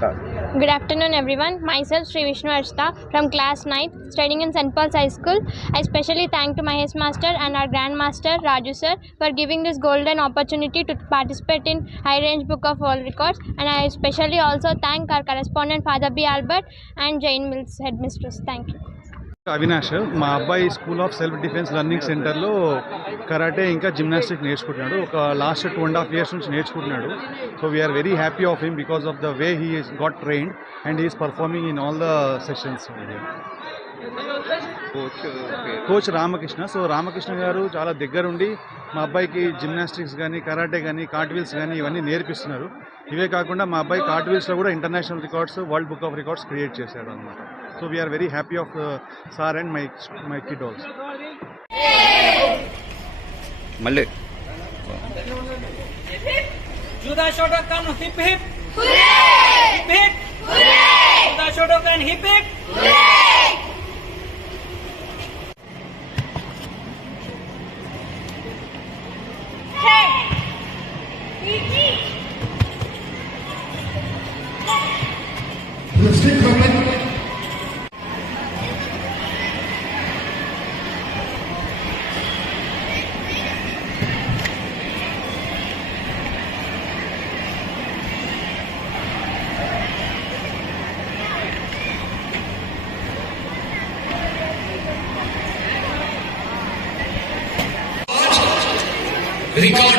Good afternoon everyone. Myself Sri Vishnu Archita from class 9th studying in St. Paul's High School. I specially thank to my headmaster and our grandmaster Raju sir for giving this golden opportunity to participate in High Range Book of World Records, and I especially also thank our correspondent Father B. Albert and Jane Mills headmistress. Thank you. Avinash మా అబ్బాయి school of self defence learning సెంటర్లో karate ఇంకా gymnastic నేర్చుకుంటున్నాడు. ఒక last 2.5 years నుంచి నేర్చుకుంటున్నాడు. So we are very happy of him because of the way he is got trained and he is performing in all the sessions. Coach Ramakrishna. So Ramakrishna garu చాలా దగ్గరుండి మా అబ్బాయికి జిమ్నాస్టిక్స్ కానీ కరాటే కానీ కార్ట్వీల్స్ కానీ ఇవన్నీ నేర్పిస్తున్నారు. ఇవే కాకుండా మా అబ్బాయి కార్ట్వీల్స్లో కూడా international records, world book of records create చేశాడు అనమాట. So we are very happy of sir and my kid also. Malle. Juda Shotokan hip hip. Hooray! Hip hip. Hooray! Juda Shotokan hip hip. Hooray! Hey! Easy. Record